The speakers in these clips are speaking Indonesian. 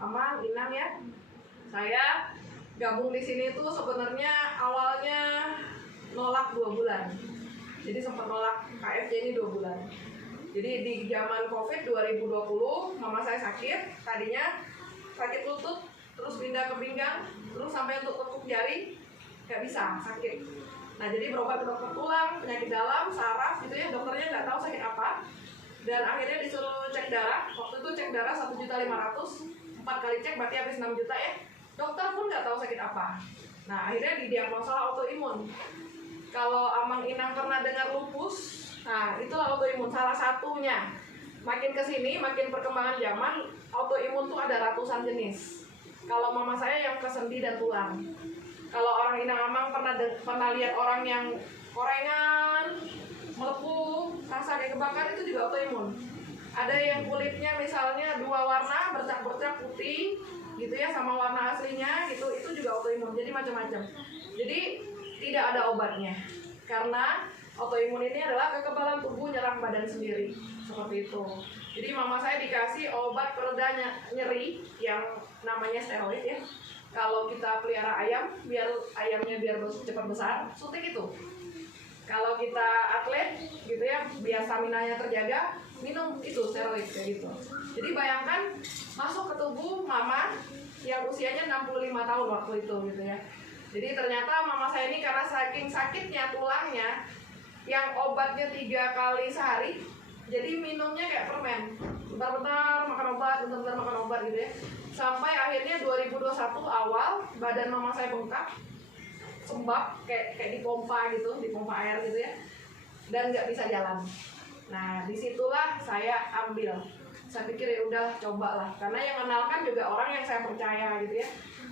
Amang, Inang ya. Saya gabung di sini tuh sebenarnya awalnya nolak 2 bulan. Jadi sempat nolak KFC ini 2 bulan. Jadi di zaman Covid 2020, mama saya sakit, tadinya sakit lutut, terus pindah ke pinggang, terus sampai untuk tekuk jari nggak bisa, sakit. Nah jadi berobat ke dokter tulang, penyakit dalam, saraf gitu ya, dokternya nggak tahu sakit apa. Dan akhirnya disuruh cek darah. Waktu itu cek darah 1.500.000, 4 kali cek berarti habis 6 juta ya. Dokter pun nggak tahu sakit apa. Nah akhirnya didiagnosa autoimun. Kalau Amang Inang pernah dengar lupus, nah itulah autoimun salah satunya. Makin kesini, makin perkembangan zaman, autoimun tuh ada ratusan jenis. Kalau mama saya yang ke sendi dan tulang. Kalau orang Inang Amang pernah lihat orang yang korengan, melepuh, rasa kayak kebakar, itu juga autoimun. Ada yang kulitnya misalnya 2 warna bercak-bercak putih gitu ya sama warna aslinya gitu, itu juga autoimun. Jadi macam-macam. Jadi tidak ada obatnya. Karena autoimun ini adalah kekebalan tubuh nyerang badan sendiri. Seperti itu. Jadi mama saya dikasih obat pereda nyeri yang namanya steroid ya. Kalau kita pelihara ayam, biar ayamnya cepat besar, suntik itu. Kalau kita atlet gitu ya, biar stamina-nya terjaga, minum itu steroid kayak gitu. Jadi bayangkan masuk ke tubuh mama yang usianya 65 tahun waktu itu gitu ya. Jadi ternyata mama saya ini karena saking sakitnya tulangnya, yang obatnya 3 kali sehari, jadi minumnya kayak permen. Bentar-bentar makan obat, bentar-bentar makan obat gitu ya. Sampai akhirnya 2021 awal badan mama saya bengkak, sembab kayak dipompa gitu, dipompa air gitu ya, dan nggak bisa jalan. Nah disitulah saya ambil. Saya pikir ya udah cobalah, karena yang kenalkan juga orang yang saya percaya gitu ya.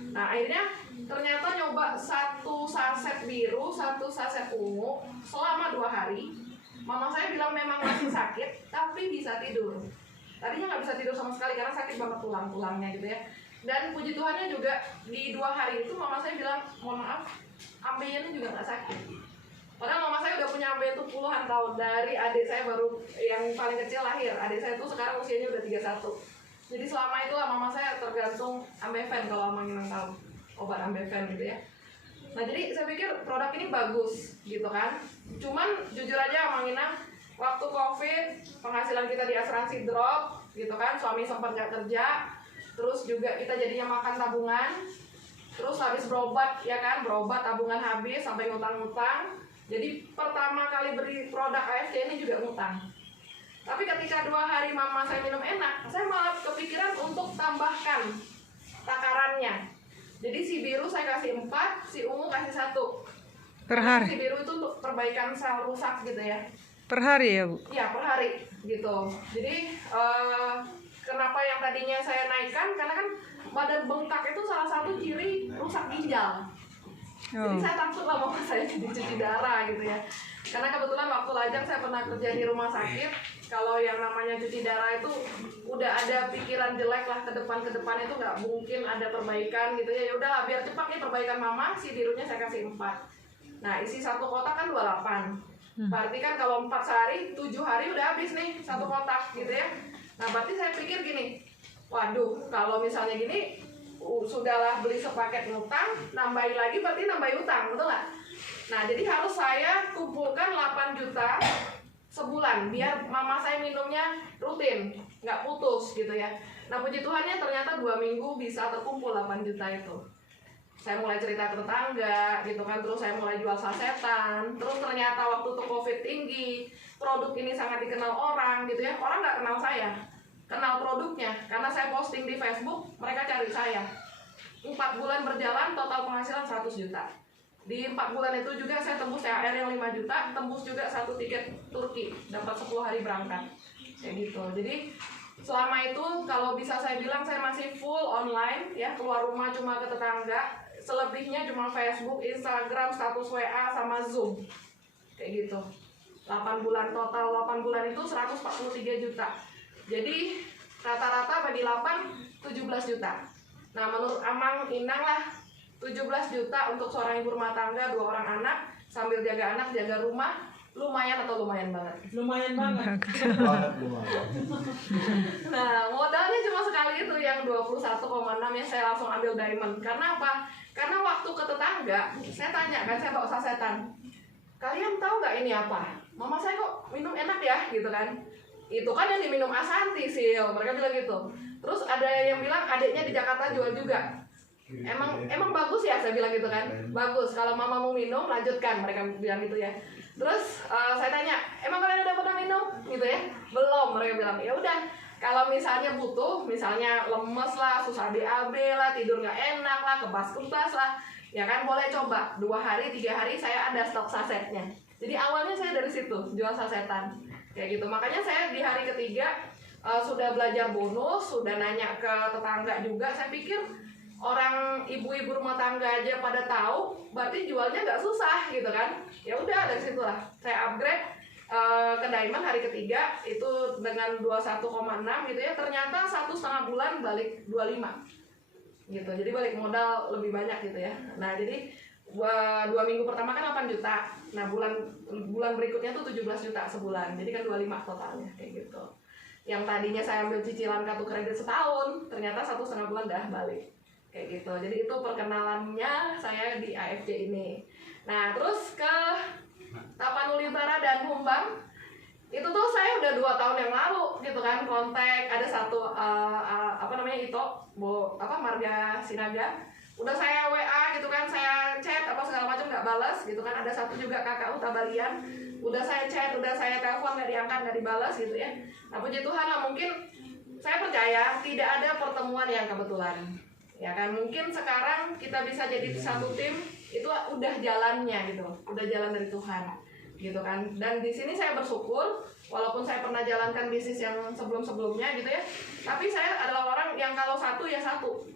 Nah akhirnya ternyata nyoba 1 saset biru, 1 saset ungu selama 2 hari. Mama saya bilang memang masih sakit, tapi bisa tidur. Tadinya nggak bisa tidur sama sekali karena sakit banget tulangnya gitu ya. Dan puji Tuhannya juga di 2 hari itu mama saya bilang, mohon maaf, ambenya juga nggak sakit. Padahal mama saya udah punya ambe itu puluhan tahun. Dari adik saya baru yang paling kecil lahir. Adik saya tuh sekarang usianya udah 31. Jadi selama itulah mama saya tergantung Ambeven, kalau Amang Inang tahu obat Ambeven gitu ya. Nah jadi saya pikir produk ini bagus gitu kan. Cuman jujur aja Amang Inang, waktu Covid penghasilan kita di asuransi drop gitu kan, suami sempat nggak kerja, terus juga kita jadinya makan tabungan, terus habis berobat ya kan, berobat tabungan habis sampai ngutang-ngutang. Jadi pertama kali beli produk AFC ini juga ngutang. Tapi ketika 2 hari mama saya minum enak, saya malah kepikiran untuk tambahkan takarannya. Jadi si biru saya kasih 4, si ungu kasih 1 per hari. Si biru itu untuk perbaikan sel rusak gitu ya. Per hari ya Bu? Iya per hari gitu. Jadi kenapa yang tadinya saya naikkan, karena kan badan bengkak itu salah satu ciri rusak ginjal. Jadi saya takut lah mama saya cuci darah gitu ya. Karena kebetulan waktu lajang saya pernah kerja di rumah sakit. Kalau yang namanya cuci darah itu udah ada pikiran jelek lah ke depan itu nggak mungkin ada perbaikan gitu ya. Ya udahlah biar cepat nih perbaikan mama, si birunya saya kasih 4. Nah isi 1 kotak kan 28. Berarti kan kalau 4 sehari, 7 hari udah habis nih 1 kotak gitu ya. Nah berarti saya pikir gini, waduh kalau misalnya gini sudahlah beli sepaket ngutang, nambahin lagi berarti nambahin utang, betul nggak? Nah jadi harus saya kumpulkan 8 juta sebulan biar mama saya minumnya rutin, nggak putus gitu ya. Nah puji Tuhannya ternyata 2 minggu bisa terkumpul 8 juta itu. Saya mulai cerita ke tetangga gitu kan, terus saya mulai jual sasetan. Terus ternyata waktu itu Covid tinggi, produk ini sangat dikenal orang gitu ya. Orang nggak kenal saya, kenal produknya, karena saya posting di Facebook, mereka cari saya. 4 bulan berjalan, total penghasilan 100 juta. Di 4 bulan itu juga saya tembus THR yang 5 juta, tembus juga 1 tiket Turki, dapat 10 hari berangkat. Kayak gitu. Jadi selama itu kalau bisa saya bilang saya masih full online ya, keluar rumah cuma ke tetangga, selebihnya cuma Facebook, Instagram, status WA sama Zoom. Kayak gitu. 8 bulan total, 8 bulan itu 143 juta. Jadi rata-rata bagi 8 17 juta. Nah menurut Amang Inang lah 17 juta untuk seorang ibu rumah tangga, 2 orang anak, sambil jaga anak, jaga rumah, lumayan atau lumayan banget. Lumayan banget. Banget lumayan. Nah, modalnya cuma sekali itu yang 21,6 yang saya langsung ambil diamond. Karena apa? Karena waktu ke tetangga, saya tanya kan, saya bawa sasetan. Kalian tahu nggak ini apa? Mama saya kok minum enak ya, gitu kan? Itu kan yang diminum Ashanti sih, mereka bilang gitu. Terus ada yang bilang adiknya di Jakarta jual juga. Emang bagus ya, saya bilang gitu kan. Bagus, kalau mama mau minum lanjutkan, mereka bilang gitu ya. Terus saya tanya, emang kalian udah pernah minum gitu ya? Belum, mereka bilang. Ya udah, kalau misalnya butuh, misalnya lemes lah, susah BAB lah, tidur nggak enak lah, kebas-kebas lah, ya kan boleh coba 2 hari 3 hari saya ada stok sasetnya. Jadi awalnya saya dari situ jual sasetan kayak gitu. Makanya saya di hari ketiga sudah belajar bonus, sudah nanya ke tetangga juga. Saya pikir orang ibu-ibu rumah tangga aja pada tahu, berarti jualnya nggak susah gitu kan. Ya udah dari situlah saya upgrade ke diamond hari ketiga itu dengan 21,6 gitu ya. Ternyata 1,5 bulan balik 25 gitu. Jadi balik modal lebih banyak gitu ya. Nah jadi 2 minggu pertama kan 8 juta. Nah bulan berikutnya tuh 17 juta sebulan. Jadi kan 25 totalnya kayak gitu. Yang tadinya saya ambil cicilan kartu kredit setahun, ternyata 1,5 bulan dah balik kayak gitu. Jadi itu perkenalannya saya di AFJ ini. Nah terus ke Tapanuli Utara dan Humbang itu tuh saya udah 2 tahun yang lalu gitu kan kontak. Ada satu Ito Marga Sinaga, udah saya WA gitu kan, saya chat apa segala macam nggak balas gitu kan. Ada satu juga KKU Tabalian, udah saya chat, udah saya telepon nggak diangkat, nggak dibalas gitu ya. Nah puji Tuhan lah, mungkin saya percaya tidak ada pertemuan yang kebetulan ya kan. Mungkin sekarang kita bisa jadi satu tim itu udah jalannya gitu, udah jalan dari Tuhan gitu kan. Dan di sini saya bersyukur walaupun saya pernah jalankan bisnis yang sebelum-sebelumnya gitu ya, tapi saya adalah orang yang kalau satu ya satu.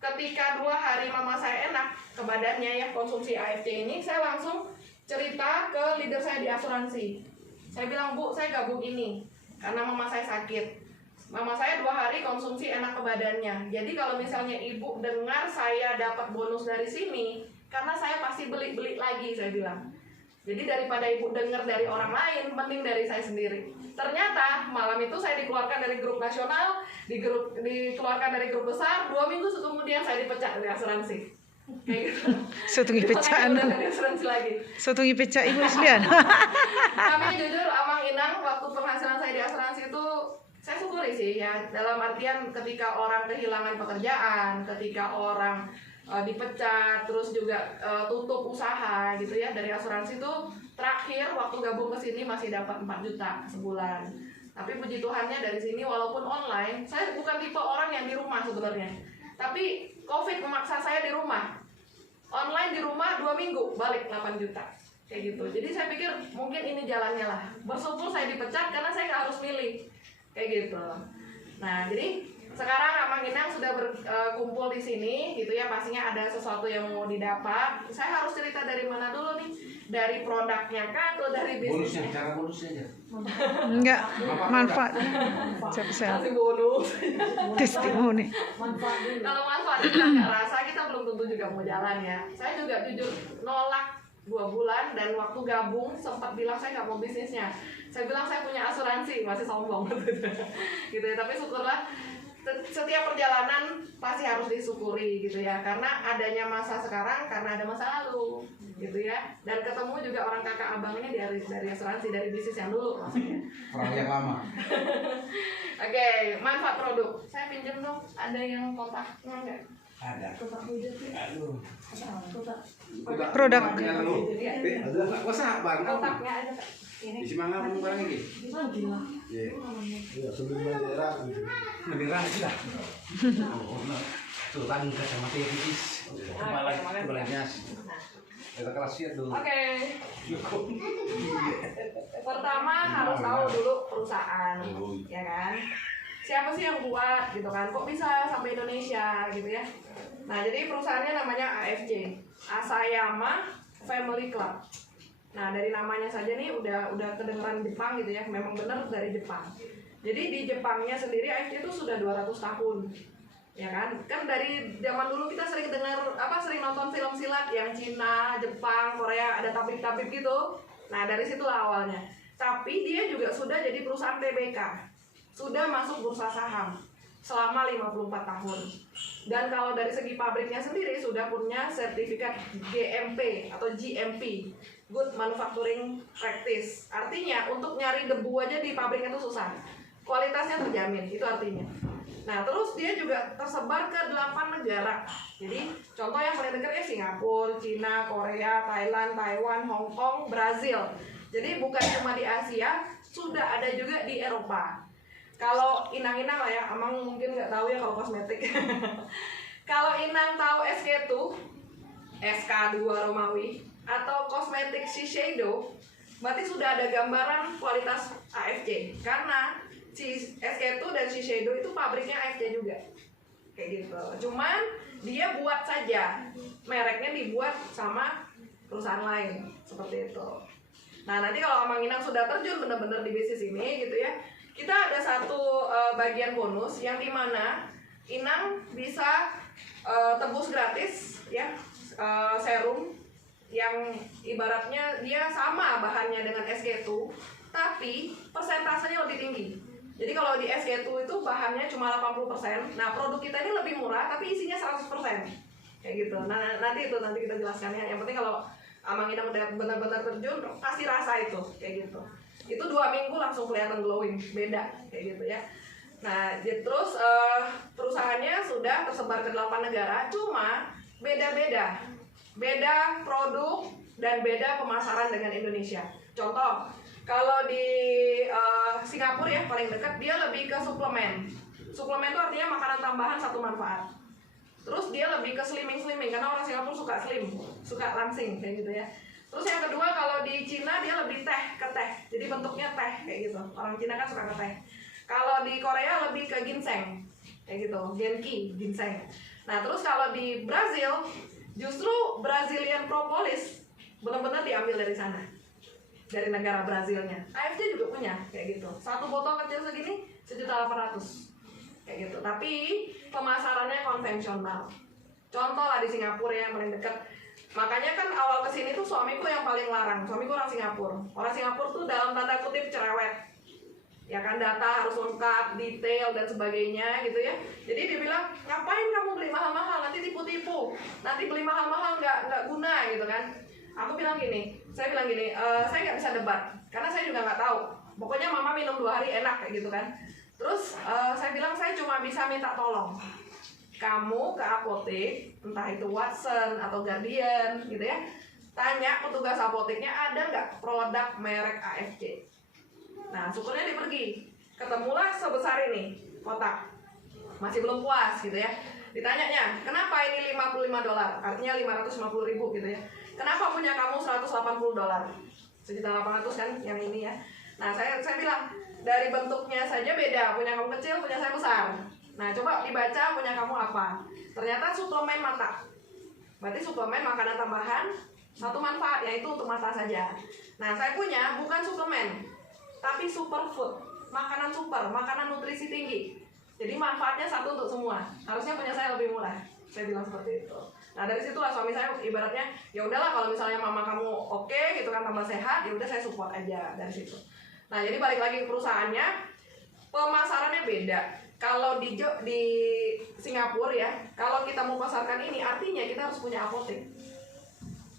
Ketika 2 hari mama saya enak ke badannya ya, konsumsi AFC ini, saya langsung cerita ke leader saya di asuransi. Saya bilang, Bu, saya gabung ini karena mama saya sakit. Mama saya 2 hari konsumsi enak ke badannya. Jadi kalau misalnya ibu dengar saya dapat bonus dari sini, karena saya pasti beli lagi, saya bilang. Jadi daripada ibu dengar dari orang lain, mending dari saya sendiri. Ternyata malam itu saya dikeluarkan dari grup nasional, dikeluarkan dari grup besar. 2 minggu kemudian saya dipecat dari asuransi. Kayak gitu. Sotungi pecaan. Dari asuransi lagi. Sotungi pecah Ibu Islian. Kami jujur, Amang Inang, waktu penghasilan saya di asuransi itu saya syukuri sih ya. Dalam artian ketika orang kehilangan pekerjaan, ketika orang dipecat, terus juga tutup usaha gitu ya, dari asuransi itu terakhir waktu gabung ke sini masih dapat 4 juta sebulan. Tapi puji Tuhannya dari sini walaupun online, saya bukan tipe orang yang di rumah sebenarnya. Tapi Covid memaksa saya di rumah. Online di rumah 2 minggu balik 8 juta. Kayak gitu. Jadi saya pikir mungkin ini jalannya lah. Bersyukur saya dipecat karena saya nggak harus milih. Kayak gitu. Nah, jadi sekarang Amang Inang sudah berkumpul di sini gitu ya, pastinya ada sesuatu yang mau didapat. Saya harus cerita dari mana dulu nih? Dari produknya kah atau dari bisnisnya? Bonusnya, cara bonusnya aja. Enggak, manfaat. Saya Kasih bonus. testimoni. Kalau manfaat kita nggak rasa, kita belum tentu juga mau jalan ya. Saya juga jujur nolak 2 bulan dan waktu gabung sempat bilang saya nggak mau bisnisnya. Saya bilang saya punya asuransi, masih sombong gitu ya. Tapi syukurlah setiap perjalanan pasti harus disyukuri gitu ya, karena adanya masa sekarang karena ada masa lalu gitu ya. Dan ketemu juga orang kakak abang ini dari asuransi, dari bisnis yang dulu maksudnya. Orang yang lama. Oke, manfaat produk. Saya pinjam dong, ada yang kontaknya nggak? Ada. Kontak hujat sih. Aduh. Produk. Gak usah bang. Kontaknya ada Kak. Ini. Isi mangga mau barang ini. Gila. Iya. Sebelum bendera. Bendera sih lah. Tuh tadi kacamata yang tipis. Kemarin belanja. Kita kelas ya dulu. Oke. Pertama harus tahu dulu perusahaan, ya kan? Siapa sih yang buat gitu kan? Kok bisa sampai Indonesia gitu ya? Nah, jadi perusahaannya namanya AFJ, Asayama Family Club. Nah, dari namanya saja nih udah kedengeran Jepang gitu ya. Memang benar dari Jepang. Jadi di Jepangnya sendiri AFJ itu sudah 200 tahun. Ya kan? Kan dari zaman dulu kita sering dengar sering nonton film silat yang Cina, Jepang, Korea ada tabib-tabib gitu. Nah dari situlah awalnya. Tapi dia juga sudah jadi perusahaan TBK, sudah masuk bursa saham selama 54 tahun. Dan kalau dari segi pabriknya sendiri sudah punya sertifikat GMP atau GMP, Good Manufacturing Practice. Artinya untuk nyari debu aja di pabriknya itu susah. Kualitasnya terjamin, itu artinya. Nah, terus dia juga tersebar ke 8 negara. Jadi, contoh yang paling dekat ya Singapura, Cina, Korea, Thailand, Taiwan, Hong Kong, Brazil. Jadi bukan cuma di Asia, sudah ada juga di Eropa. Kalau Inang-Inang lah ya, Amang mungkin nggak tahu ya kalau kosmetik. Kalau Inang tahu SK2, SK2 Romawi, atau kosmetik Shiseido, berarti sudah ada gambaran kualitas AFC. Karena si SK2 dan Shiseido itu pabriknya AFC juga. Kayak gitu. Cuman dia buat saja, mereknya dibuat sama perusahaan lain, seperti itu. Nah nanti kalau Amang Inang sudah terjun benar-benar di bisnis ini gitu ya, kita ada satu bagian bonus yang dimana Inang bisa tebus gratis ya serum yang ibaratnya dia sama bahannya dengan SK2 tapi persentasenya lebih tinggi. Jadi kalau di SK2 itu bahannya cuma 80%, nah produk kita ini lebih murah tapi isinya 100%. Kayak gitu. Nah nanti kita jelaskan ya. Yang penting kalau Amang Inang udah benar-benar terjun, pasti rasa itu kayak gitu. Itu 2 minggu langsung kelihatan glowing, beda kayak gitu ya. Nah, terus perusahaannya sudah tersebar ke 8 negara, cuma beda-beda, beda produk dan beda pemasaran dengan Indonesia. Contoh, kalau di Singapura ya paling dekat dia lebih ke suplemen. Suplemen itu artinya makanan tambahan satu manfaat. Terus dia lebih ke slimming karena orang Singapura suka slim, suka langsing kayak gitu ya. Terus yang kedua kalau di Cina dia lebih ke teh, jadi bentuknya teh kayak gitu. Orang Cina kan suka ke teh. Kalau di Korea lebih ke ginseng kayak gitu, genki, ginseng. Nah terus kalau di Brazil justru Brazilian propolis benar-benar diambil dari sana, dari negara Brazilnya. AFC juga punya kayak gitu. Satu botol kecil segini 1.800.000 kayak gitu. Tapi pemasarannya konvensional. Contoh lah di Singapura yang paling dekat. Makanya kan awal kesini tuh suamiku yang paling larang. Suamiku orang Singapura. Orang Singapura tuh dalam tanda kutip cerewet. Ya kan data harus lengkap, detail dan sebagainya gitu ya. Jadi dia bilang ngapain kamu beli mahal-mahal nanti tipu-tipu. Nanti beli mahal-mahal nggak guna gitu kan. Aku bilang gini, saya nggak bisa debat karena saya juga nggak tahu. Pokoknya mama minum 2 hari enak kayak gitu kan. Terus saya bilang saya cuma bisa minta tolong kamu ke apotek, entah itu Watson atau Guardian gitu ya, tanya petugas apoteknya ada nggak produk merek AFC. Nah syukurnya dia pergi, ketemulah sebesar ini kotak, masih belum puas gitu ya. Ditanyanya kenapa ini $55, artinya 550.000 gitu ya. Kenapa punya kamu $180, $1.800.000 kan yang ini ya. Nah saya bilang dari bentuknya saja beda, punya kamu kecil, punya saya besar. Nah coba dibaca punya kamu apa. Ternyata suplemen mata. Berarti suplemen makanan tambahan satu manfaat, yaitu untuk mata saja. Nah saya punya bukan suplemen, tapi superfood, makanan super, makanan nutrisi tinggi. Jadi manfaatnya satu untuk semua. Harusnya punya saya lebih murah. Saya bilang seperti itu. Nah dari situlah suami saya ibaratnya ya udahlah kalau misalnya mama kamu oke gitu kan tambah sehat, ya udah saya support aja dari situ. Nah jadi balik lagi ke perusahaannya, pemasarannya beda. Kalau di Singapura ya, kalau kita mau pasarkan ini artinya kita harus punya apotek.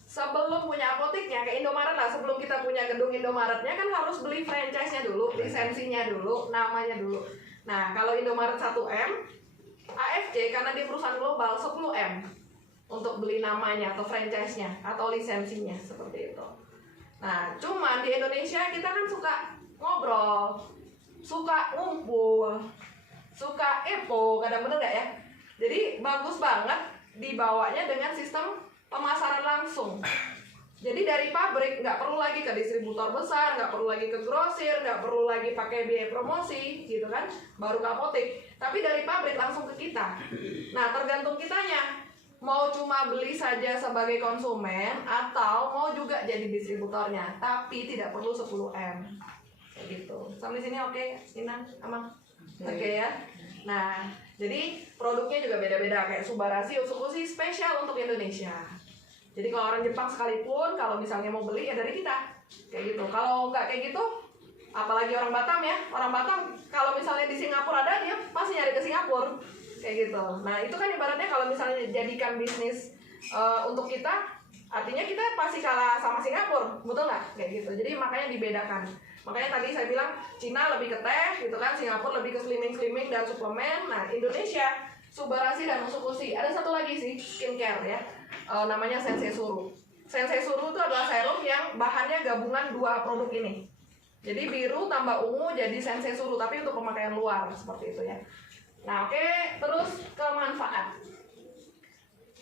Sebelum punya apoteknya kayak Indomaret lah, sebelum kita punya gedung Indomaretnya kan harus beli franchise-nya dulu, lisensinya dulu, namanya dulu. Nah kalau Indomaret 1M, AFC karena dia perusahaan global 10M untuk beli namanya atau franchise-nya atau lisensinya seperti itu. Nah cuman di Indonesia kita kan suka ngobrol, suka ngumpul, suka EPO, kadang bener gak ya? Jadi bagus banget dibawanya dengan sistem pemasaran langsung. Jadi dari pabrik nggak perlu lagi ke distributor besar, nggak perlu lagi ke grosir, nggak perlu lagi pakai biaya promosi, gitu kan? Baru ke apotek. Tapi dari pabrik langsung ke kita. Nah tergantung kitanya, mau cuma beli saja sebagai konsumen atau mau juga jadi distributornya, tapi tidak perlu 10M. Kayak gitu. Sampai sini oke, Inang, Amang? Oke ya. Nah, jadi produknya juga beda-beda kayak Subarashi, Utsukushi spesial untuk Indonesia. Jadi kalau orang Jepang sekalipun kalau misalnya mau beli ya dari kita. kayak gitu. Kalau nggak kayak gitu, apalagi orang Batam ya, orang Batam kalau misalnya di Singapura ada, dia pasti nyari ke Singapura kayak gitu. Nah itu kan ibaratnya kalau misalnya jadikan bisnis untuk kita, artinya kita pasti kalah sama Singapura, betul nggak kayak gitu. Jadi makanya dibedakan. Makanya tadi saya bilang Cina lebih ke teh gitu kan, Singapura lebih ke slimming dan suplemen. Nah Indonesia Subarasi dan Musukushi. Ada satu lagi sih skincare ya, namanya Sensei Suru. Sensei Suru itu adalah serum yang bahannya gabungan dua produk ini. Jadi biru tambah ungu jadi Sensei Suru, tapi untuk pemakaian luar seperti itu ya. Nah oke, terus ke manfaat.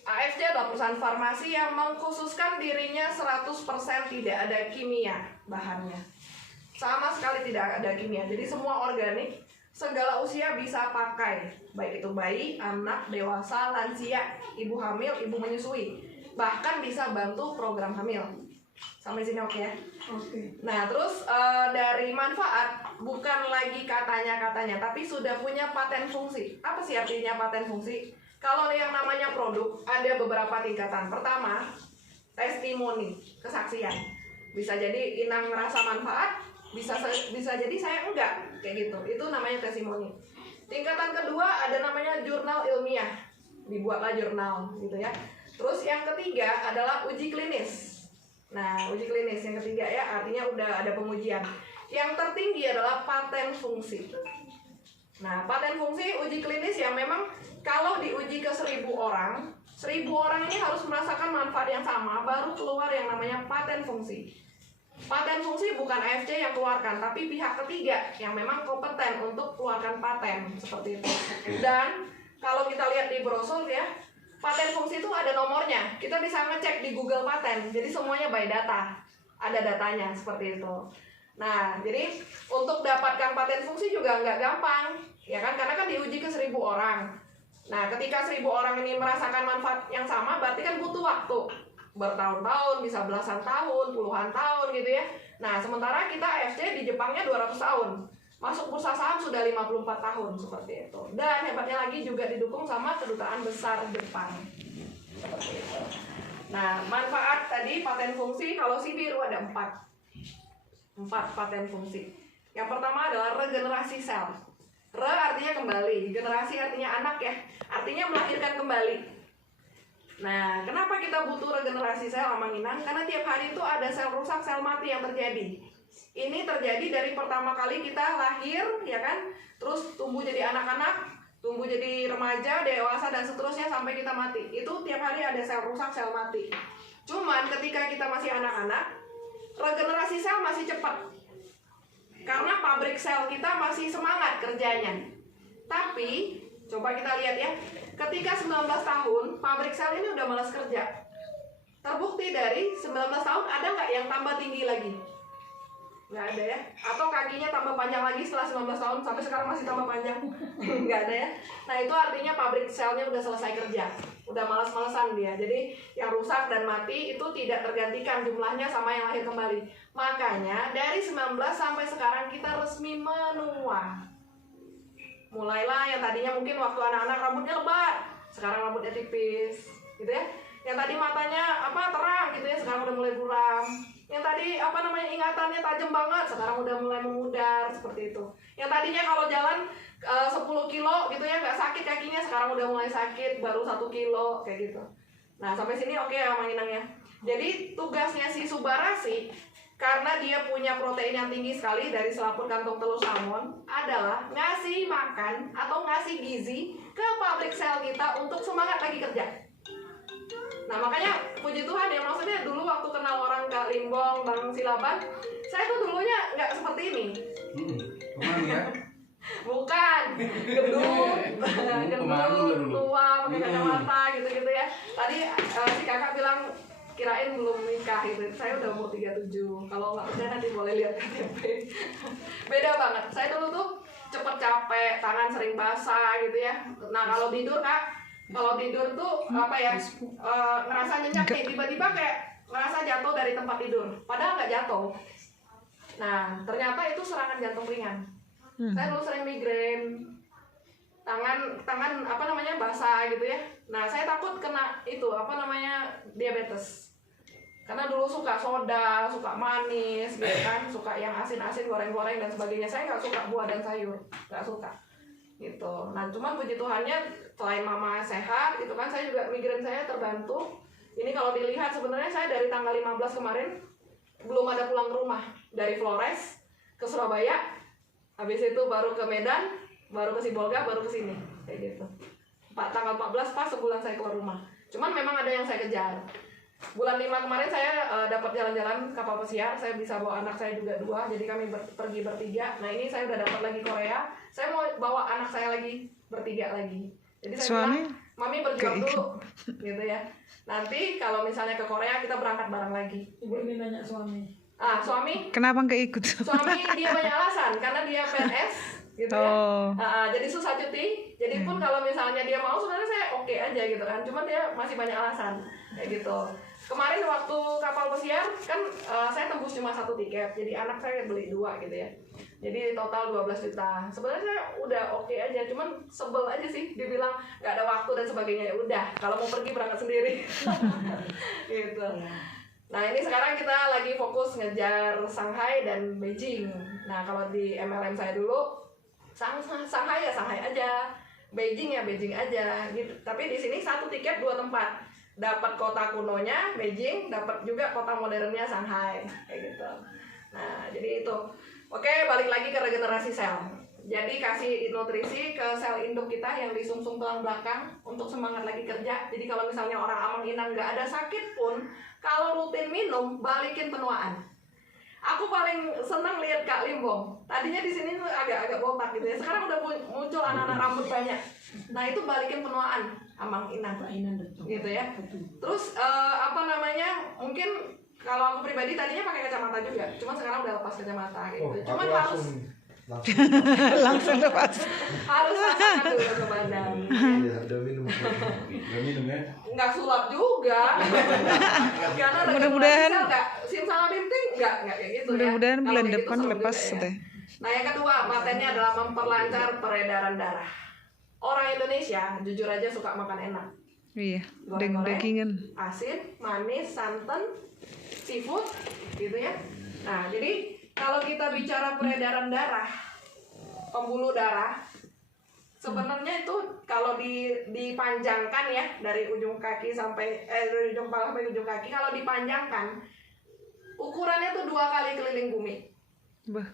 AFC adalah perusahaan farmasi yang mengkhususkan dirinya 100% tidak ada kimia bahannya. Sama sekali tidak ada kimia. Jadi semua organik, segala usia bisa pakai. Baik itu bayi, anak, dewasa, lansia, ibu hamil, ibu menyusui. Bahkan bisa bantu program hamil. Sampai sini oke ya? Oke. Nah terus dari manfaat, bukan lagi katanya-katanya, tapi sudah punya paten fungsi. Apa sih artinya paten fungsi? Kalau yang namanya produk, ada beberapa tingkatan. Pertama, testimoni, kesaksian. Bisa jadi Inang ngerasa manfaat, bisa jadi saya enggak, kayak gitu. Itu namanya testimoni. Tingkatan kedua ada namanya jurnal ilmiah, dibuatlah jurnal gitu ya. Terus yang ketiga adalah uji klinis. Nah uji klinis yang ketiga ya, artinya udah ada pengujian. Yang tertinggi adalah paten fungsi. Nah paten fungsi uji klinis yang memang kalau diuji ke 1.000 orang, 1.000 orang ini harus merasakan manfaat yang sama, baru keluar yang namanya paten fungsi. Paten fungsi bukan AFC yang keluarkan, tapi pihak ketiga yang memang kompeten untuk keluarkan paten seperti itu. Dan kalau kita lihat di brosur ya, paten fungsi itu ada nomornya. Kita bisa ngecek di Google Paten. Jadi semuanya by data. Ada datanya seperti itu. Nah, jadi untuk dapatkan paten fungsi juga nggak gampang, ya kan? Karena kan diuji ke 1.000 orang. Nah, ketika 1.000 orang ini merasakan manfaat yang sama, berarti kan butuh waktu bertahun-tahun, bisa belasan tahun, puluhan tahun gitu ya. Nah, sementara kita AFC di Jepangnya 200 tahun. Masuk bursa saham sudah 54 tahun seperti itu. Dan hebatnya lagi juga didukung sama kedutaan besar Jepang. Seperti itu. Nah, manfaat tadi paten fungsi, kalau si biru ada 4 paten fungsi. Yang pertama adalah regenerasi sel. Re artinya kembali, generasi artinya anak ya, artinya melahirkan kembali. Nah, kenapa kita butuh regenerasi sel, Amang Inang? Karena tiap hari itu ada sel rusak, sel mati yang terjadi. Ini terjadi dari pertama kali kita lahir, ya kan? Terus tumbuh jadi anak-anak, tumbuh jadi remaja, dewasa, dan seterusnya sampai kita mati. Itu tiap hari ada sel rusak, sel mati. Cuman ketika kita masih anak-anak, regenerasi sel masih cepat. Karena pabrik sel kita masih semangat kerjanya. Tapi, coba kita lihat ya, ketika 19 tahun, pabrik sel ini udah malas kerja. Terbukti dari 19 tahun, ada nggak yang tambah tinggi lagi? Nggak ada ya. Atau kakinya tambah panjang lagi setelah 19 tahun, sampai sekarang masih tambah panjang. Nggak ada ya. Nah itu artinya pabrik selnya udah selesai kerja. Udah malas-malasan dia. Jadi yang rusak dan mati itu tidak tergantikan jumlahnya sama yang lahir kembali. Makanya dari 19 sampai sekarang kita resmi menua. Mulailah yang tadinya mungkin waktu anak-anak rambutnya lebat, sekarang rambutnya tipis, gitu ya. Yang tadi matanya terang gitu ya, sekarang udah mulai buram. Yang tadi ingatannya tajam banget, sekarang udah mulai memudar seperti itu. Yang tadinya kalau jalan 10 kilo gitu ya nggak sakit kakinya, sekarang udah mulai sakit baru 1 kilo kayak gitu. Nah sampai sini oke ya Mang Inang ya. Jadi tugasnya si Subarasi, karena dia punya protein yang tinggi sekali dari selaput kantong telur salmon, adalah ngasih makan atau ngasih gizi ke pabrik sel kita untuk semangat lagi kerja. Nah makanya puji Tuhan ya, maksudnya dulu waktu kenal orang Kak Limbong, Bang Silaban, saya tuh dulunya nggak seperti ini. Kemana ya? Bukan, gendut, tua, pakai kacamata gitu-gitu ya. Tadi si kakak bilang kirain belum nikah gitu. Saya udah umur 37. Kalau nggak percaya nanti boleh lihat KTP. Beda banget. Saya dulu tuh cepet capek, tangan sering basah gitu ya. Nah kalau tidur tuh ngerasa nyenyak nih, tiba-tiba kayak ngerasa jatuh dari tempat tidur. Padahal nggak jatuh. Nah ternyata itu serangan jantung ringan. Saya dulu sering migrain, tangan basah gitu ya. Nah saya takut kena diabetes. Karena dulu suka soda, suka manis, gitu kan, suka yang asin-asin, goreng-goreng dan sebagainya. Saya nggak suka buah dan sayur, nggak suka, gitu. Nah, cuman puji Tuhannya, selain mama sehat, itu kan saya juga migrain saya terbantu. Ini kalau dilihat sebenarnya saya dari tanggal 15 kemarin belum ada pulang ke rumah, dari Flores ke Surabaya, habis itu baru ke Medan, baru ke Sibolga, baru ke sini, kayak gitu. Tanggal 14 pas sebulan saya keluar rumah. Cuman memang ada yang saya kejar. Bulan 5 kemarin saya dapat jalan-jalan kapal pesiar, saya bisa bawa anak saya juga 2, jadi kami pergi bertiga. Nah ini saya udah dapat lagi Korea, saya mau bawa anak saya lagi bertiga lagi. Jadi saya Suami bilang, mami berjuang dulu, gitu ya. Nanti kalau misalnya ke Korea kita berangkat bareng lagi. Ibu ini nanya suami. Suami, kenapa nggak ikut? suami dia banyak alasan karena dia PNS, gitu ya. Jadi susah cuti. Jadi pun kalau misalnya dia mau sebenarnya saya oke aja gitu kan. Cuman dia masih banyak alasan kayak gitu. Kemarin waktu kapal pesiar kan saya tembus cuma 1 tiket. Jadi anak saya beli 2 gitu ya. Jadi total 12 juta. Sebenarnya saya udah oke aja, cuman sebel aja sih dibilang nggak ada waktu dan sebagainya. Ya udah, kalau mau pergi berangkat sendiri. Gitu. Nah, ini sekarang kita lagi fokus ngejar Shanghai dan Beijing. Nah, kalau di MLM saya dulu Shanghai ya Shanghai aja, Beijing ya Beijing aja gitu. Tapi di sini 1 tiket 2 tempat. Dapat kota kunonya Beijing, dapat juga kota modernnya Shanghai kayak gitu. Nah, jadi itu. Oke, balik lagi ke regenerasi sel. Jadi kasih nutrisi ke sel induk kita yang di sumsum tulang belakang untuk semangat lagi kerja. Jadi kalau misalnya orang amang inang nggak ada sakit pun, kalau rutin minum balikin penuaan. Aku paling senang lihat Kak Limbong. Tadinya di sini tuh agak botak gitu ya. Sekarang udah muncul anak-anak rambut banyak. Nah itu balikin penuaan amang inang, gitu ya. Terus mungkin kalau aku pribadi tadinya pakai kacamata juga. Cuma sekarang udah lepas kacamata gitu. Cuman harus Langsung lepas. harus rasakan dulu ke badan. Iya, udah minum. Udah minum ya. Nggak sulap juga. Karena Mudah-mudahan simsalabim nggak kayak gitu ya. Mudah-mudahan Kalau bulan kayak gitu depan serem lepas juga ya. deh. Nah yang kedua patennya adalah memperlancar peredaran darah. Orang Indonesia jujur aja suka makan enak. Iya, Goreng-goreng, dagingan. asin, manis, santan, seafood, gitu ya. Nah jadi kalau kita bicara peredaran darah, pembuluh darah, sebenarnya itu kalau dipanjangkan ya dari ujung kaki sampai dari ujung kepala sampai ujung kaki, kalau dipanjangkan ukurannya tuh 2 kali keliling bumi. Bah,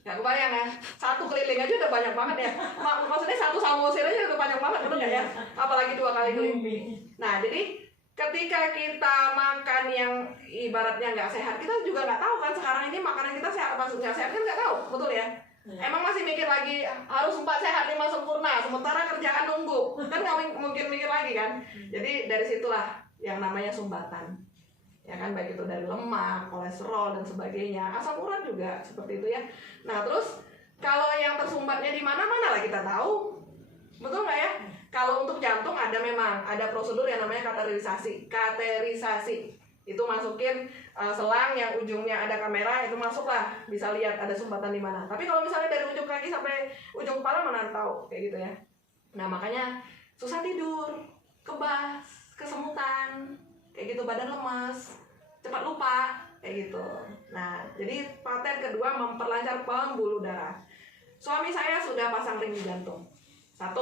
Nggak kebayang ya, 1 keliling aja udah banyak banget ya. Maksudnya 1 samosir aja udah banyak banget, bener nggak ya? Apalagi 2 kali keliling. Nah jadi ketika kita makan yang ibaratnya nggak sehat, kita juga nggak tahu kan sekarang ini makanan kita sehat apa nggak sehat kan nggak tahu, betul ya? Emang masih mikir lagi harus 4 sehat 5 sempurna, sementara kerjaan nunggu kan nggak mungkin mikir lagi kan? Jadi dari situlah yang namanya sumbatan, ya kan, baik itu dari lemak, kolesterol dan sebagainya, asam urat juga seperti itu ya. Nah terus kalau yang tersumbatnya di mana-mana lah kita tahu, betul nggak ya? Kalau untuk jantung memang ada prosedur yang namanya kateterisasi. Kateterisasi itu masukin selang yang ujungnya ada kamera, itu masuklah bisa lihat ada sumbatan di mana. Tapi kalau misalnya dari ujung kaki sampai ujung kepala mana tahu kayak gitu ya. Nah makanya susah tidur, kebas, kesemutan, kayak gitu, badan lemas, cepat lupa kayak gitu. Nah jadi paten kedua memperlancar pembuluh darah. Suami saya sudah pasang ring di jantung. 1,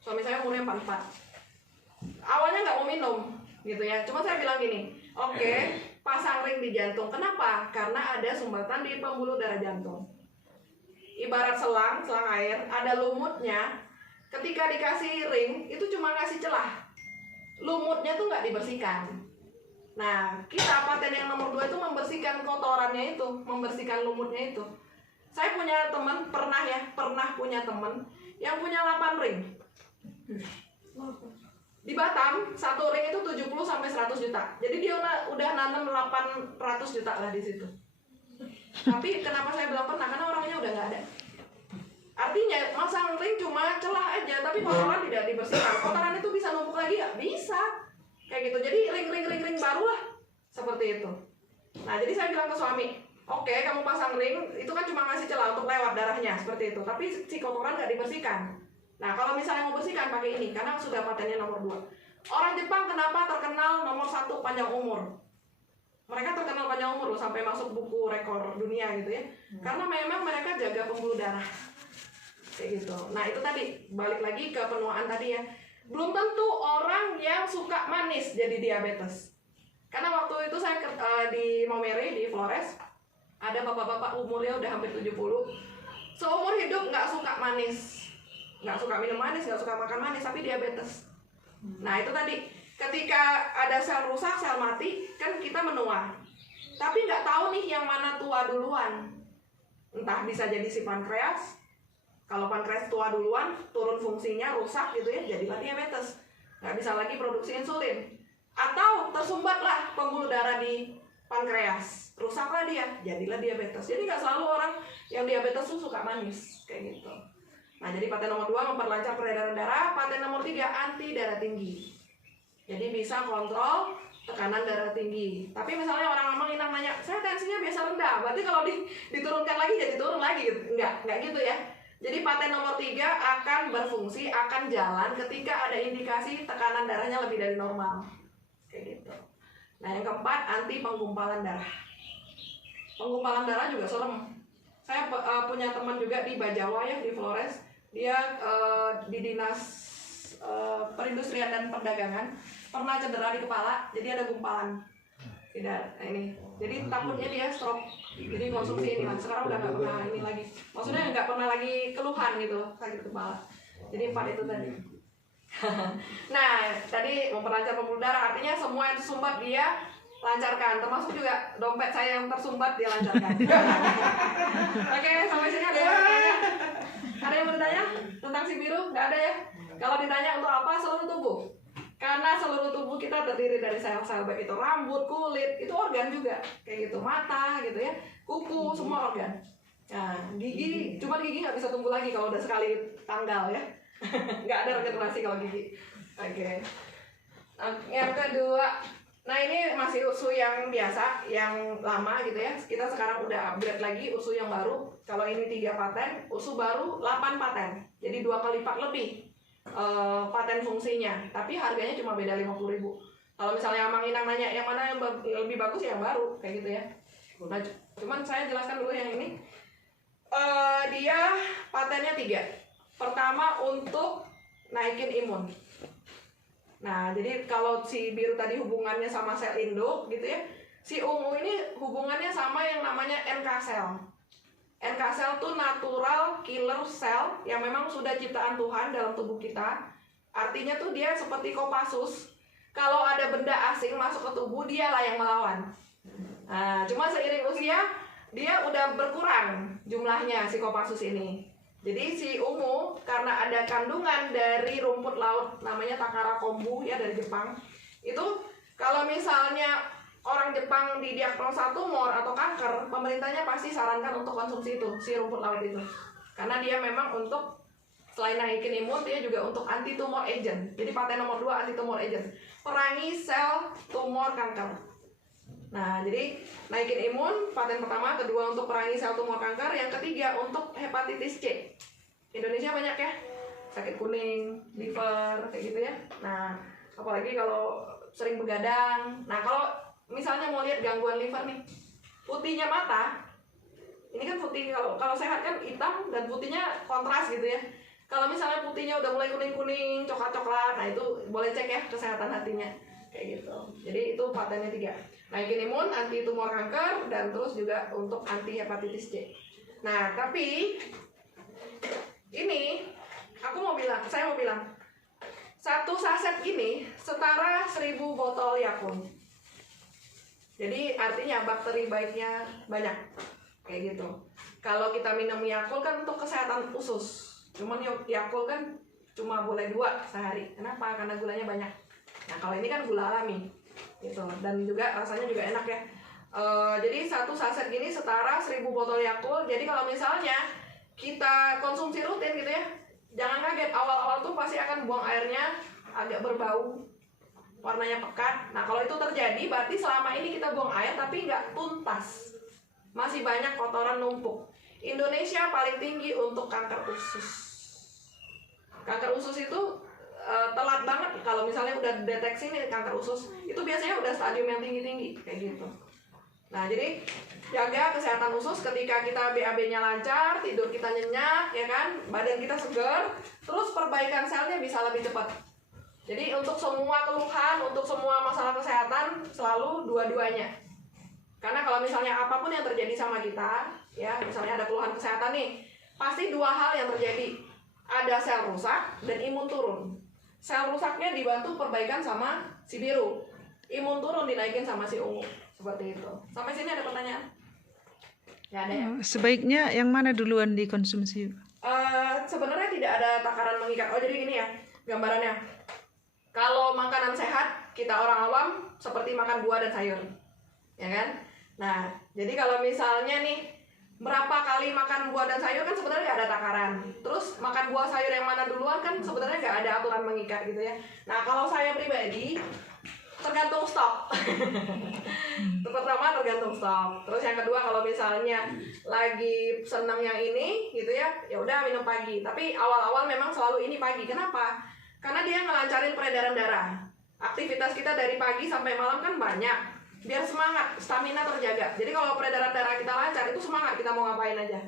suami saya umurnya 44. Awalnya nggak mau minum gitu ya, cuma saya bilang gini, oke, pasang ring di jantung. Kenapa? Karena ada sumbatan di pembuluh darah jantung. Ibarat selang air, ada lumutnya. Ketika dikasih ring, itu cuma ngasih celah. Lumutnya tuh nggak dibersihkan. Nah, kita paten yang nomor 2 itu membersihkan kotorannya itu, membersihkan lumutnya itu. Saya punya teman, pernah punya teman yang punya 8 ring. Di Batam, 1 ring itu 70 sampai 100 juta. Jadi dia udah nanam 800 juta lah di situ. Tapi kenapa saya bilang pernah? Karena orangnya udah nggak ada. Artinya masang ring cuma celah aja, tapi kotoran tidak dibersihkan. Kotoran itu bisa numpuk lagi nggak? Bisa. Kayak gitu. Jadi ring baru lah. Seperti itu. Nah, jadi saya bilang ke suami, oke, kamu pasang ring, itu kan cuma ngasih celah untuk lewat darahnya, seperti itu. Tapi si kotoran nggak dibersihkan. Nah, kalau misalnya mau bersihkan pakai ini, karena sudah patennya nomor 2. Orang Jepang kenapa terkenal nomor 1 panjang umur? mereka terkenal panjang umur loh, sampai masuk buku rekor dunia gitu ya. Karena memang mereka jaga pembuluh darah. Kayak gitu. Nah, itu tadi balik lagi ke penuaan tadi ya. Belum tentu orang yang suka manis jadi diabetes. Karena waktu itu saya di Maumere di Flores, ada bapak-bapak umurnya udah hampir 70. Seumur hidup nggak suka manis. Nggak suka minum manis, nggak suka makan manis, tapi diabetes. Nah, itu tadi, ketika ada sel rusak, sel mati, kan kita menua. Tapi nggak tahu nih yang mana tua duluan. Entah bisa jadi si pankreas. Kalau pankreas tua duluan, turun fungsinya, rusak gitu ya, jadilah diabetes. Nggak bisa lagi produksi insulin. Atau tersumbatlah pembuluh darah di pankreas, rusaklah dia, jadilah diabetes. Jadi nggak selalu orang yang diabetes tuh suka manis, kayak gitu. Nah, jadi paten nomor 2 memperlancar peredaran darah, paten nomor 3 anti darah tinggi. Jadi bisa kontrol tekanan darah tinggi. Tapi misalnya orang ngomong Inang nanya, saya tensinya biasa rendah, berarti kalau diturunkan lagi jadi turun lagi gitu. Enggak gitu ya. Jadi paten nomor 3 akan berfungsi, akan jalan ketika ada indikasi tekanan darahnya lebih dari normal. Kayak gitu. Nah, yang keempat, anti penggumpalan darah. Penggumpalan darah juga serem. Saya punya teman juga di Bajawa ya, di Flores. Dia di dinas perindustrian dan perdagangan, pernah cedera di kepala, jadi ada gumpalan. Tidak, nah ini. Jadi takutnya dia stroke. Jadi konsumsi ini kan. Sekarang udah nggak pernah ini lagi. Maksudnya nggak pernah lagi keluhan gitu, sakit kepala. Jadi 4 itu tadi. Nah, tadi memperlancar pembuluh darah, artinya semua yang tersumbat dia lancarkan, termasuk juga dompet saya yang tersumbat dia lancarkan. Oke, sampai sini ada yang bertanya? Ada yang bertanya tentang si biru? Nggak ada ya? Kalau ditanya untuk apa, seluruh tubuh. Karena seluruh tubuh kita terdiri dari sel-sel, baik itu rambut, kulit, itu organ juga, kayak gitu, mata gitu ya, kuku, semua organ. Nah, gigi, cuma gigi nggak bisa tumbuh lagi kalau udah sekali tanggal ya. Nggak ada regenerasi kalau gigi. Oke. Yang kedua, nah ini masih usu yang biasa, yang lama gitu ya. Kita sekarang udah upgrade lagi usu yang baru. Kalau ini 3 paten, usu baru 8 paten. Jadi 2 kali lipat lebih paten fungsinya. Tapi harganya cuma beda 50.000. Kalau misalnya Mang Inang nanya yang mana yang lebih bagus, ya yang baru kayak gitu ya. Nah, cuman saya jelaskan dulu yang ini. Dia patennya 3. Pertama untuk naikin imun. Nah, jadi kalau si biru tadi hubungannya sama sel induk gitu ya, si ungu ini hubungannya sama yang namanya NK cell. NK cell itu natural killer cell yang memang sudah ciptaan Tuhan dalam tubuh kita. Artinya tuh dia seperti Kopassus. Kalau ada benda asing masuk ke tubuh, dialah yang melawan. Nah, cuma seiring usia dia udah berkurang jumlahnya si Kopassus ini. Jadi si ungu karena ada kandungan dari rumput laut namanya Takara kombu ya, dari Jepang. Itu kalau misalnya orang Jepang didiagnosa tumor atau kanker, pemerintahnya pasti sarankan untuk konsumsi itu, si rumput laut itu. Karena dia memang untuk selain naikin imun, dia juga untuk anti tumor agent. Jadi paten nomor 2 anti tumor agent. Perangi sel tumor kanker. Nah, jadi naikin imun, paten pertama, kedua untuk perangi sel tumor kanker, yang ketiga untuk hepatitis C. Indonesia banyak ya, sakit kuning, liver, kayak gitu ya. Nah, apalagi kalau sering begadang. Nah, kalau misalnya mau lihat gangguan liver nih, putihnya mata, ini kan putih, kalau sehat kan hitam dan putihnya kontras gitu ya. Kalau misalnya putihnya udah mulai kuning-kuning, coklat-coklat, nah itu boleh cek ya kesehatan hatinya. Kayak gitu. Jadi itu patennya 3. Naikin imun, anti tumor kanker, dan terus juga untuk anti hepatitis C. Nah, tapi ini saya mau bilang 1 saset ini setara 1000 botol Yakult. Jadi artinya bakteri baiknya banyak. Kayak gitu. Kalau kita minum Yakult kan untuk kesehatan usus. Cuman Yakult kan cuma boleh 2 sehari. Kenapa? Karena gulanya banyak. Nah, kalau ini kan gula alami gitu, dan juga rasanya juga enak ya. Jadi 1 saset gini setara 1000 botol Yakult. Jadi kalau misalnya kita konsumsi rutin gitu ya, jangan kaget, awal-awal tuh pasti akan buang airnya agak berbau, warnanya pekat. Nah, kalau itu terjadi berarti selama ini kita buang air tapi nggak tuntas, masih banyak kotoran numpuk. Indonesia paling tinggi untuk kanker usus. Kanker usus itu telat banget. Kalau misalnya udah deteksi nih kanker usus, itu biasanya udah stadium yang tinggi-tinggi kayak gitu. Nah, jadi jaga kesehatan usus ketika kita BAB-nya lancar, tidur kita nyenyak, ya kan, badan kita segar, terus perbaikan selnya bisa lebih cepat. Jadi untuk semua keluhan, untuk semua masalah kesehatan selalu dua-duanya. Karena kalau misalnya apapun yang terjadi sama kita, ya misalnya ada keluhan kesehatan nih, pasti dua hal yang terjadi. Ada sel rusak dan imun turun. Sel rusaknya dibantu perbaikan sama si biru, imun turun dinaikin sama si ungu. Seperti itu. Sampai sini ada pertanyaan? Ya ada ya? Sebaiknya yang mana duluan dikonsumsi? Sebenarnya tidak ada takaran mengikat. Oh jadi gini ya gambarannya. Kalau makanan sehat kita orang awam seperti makan buah dan sayur, ya kan? Nah jadi kalau misalnya nih berapa kali makan buah dan sayur kan sebenarnya nggak ada takaran. Terus makan buah sayur yang mana duluan kan sebenarnya nggak ada aturan mengikat gitu ya. Nah kalau saya pribadi tergantung stok. Pertama tergantung stok. Terus yang kedua kalau misalnya lagi senang yang ini gitu ya, ya udah minum pagi. Tapi awal-awal memang selalu ini pagi. Kenapa? Karena dia ngelancarin peredaran darah. Aktivitas kita dari pagi sampai malam kan banyak. Biar semangat, stamina terjaga. Jadi kalau peredaran darah kita lancar itu semangat kita mau ngapain aja.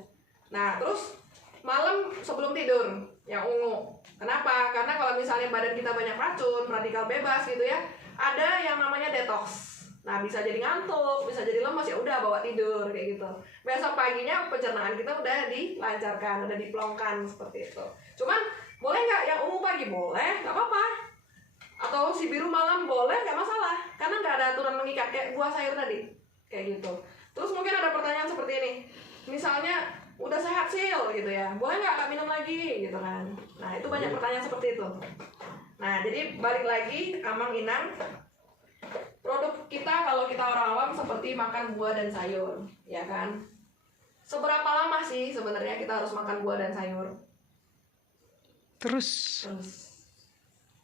Nah terus malam sebelum tidur yang ungu. Kenapa? Karena kalau misalnya badan kita banyak racun, radikal bebas gitu ya, ada yang namanya detox. Nah bisa jadi ngantuk, bisa jadi lemas, ya udah bawa tidur kayak gitu. Besok paginya pencernaan kita udah dilancarkan, udah diplongkan seperti itu. Cuman boleh nggak yang ungu pagi? Boleh, nggak apa-apa. Atau si biru malam boleh, nggak masalah. Karena nggak ada aturan mengikat kayak buah sayur tadi, kayak gitu. Terus mungkin ada pertanyaan seperti ini. Misalnya udah sehat sil gitu ya, boleh nggak minum lagi gitu kan? Nah itu banyak pertanyaan seperti itu. Nah jadi balik lagi Amang Inang, produk kita kalau kita orang awam seperti makan buah dan sayur, ya kan? Seberapa lama sih sebenarnya kita harus makan buah dan sayur? Terus,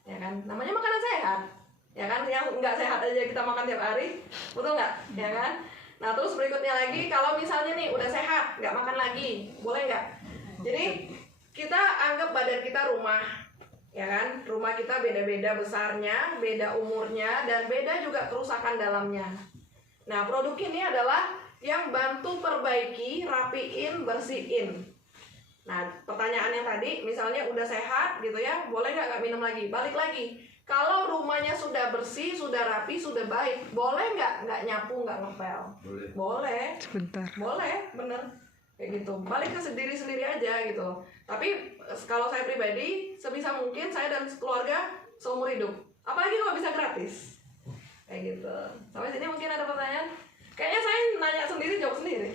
ya kan? Namanya makanan sehat, ya kan? Yang nggak sehat aja kita makan tiap hari, betul nggak? Ya kan? Nah terus berikutnya lagi, kalau misalnya nih udah sehat, nggak makan lagi, boleh nggak? Jadi kita anggap badan kita rumah, ya kan? Rumah kita beda-beda besarnya, beda umurnya, dan beda juga kerusakan dalamnya. Nah produk ini adalah yang bantu perbaiki, rapiin, bersihin. Nah pertanyaannya tadi, misalnya udah sehat gitu ya, boleh nggak minum lagi? Balik lagi. Kalau rumahnya sudah bersih, sudah rapi, sudah baik, boleh nggak nyapu, nggak ngepel? Boleh. sebentar. Boleh, bener. Kayak gitu. Balik ke sendiri-sendiri aja gitu. Tapi kalau saya pribadi, sebisa mungkin saya dan keluarga seumur hidup. Apalagi kalau bisa gratis. Kayak gitu. Sampai sini mungkin ada pertanyaan? Kayaknya saya nanya sendiri, jawab sendiri.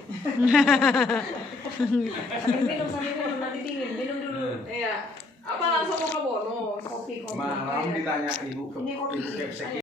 Sambil minum nanti dingin, minum dulu. Iya. Apa langsung ke bonus? Kopi. Malam ditanya ibu Ini kopi. ibu kepsek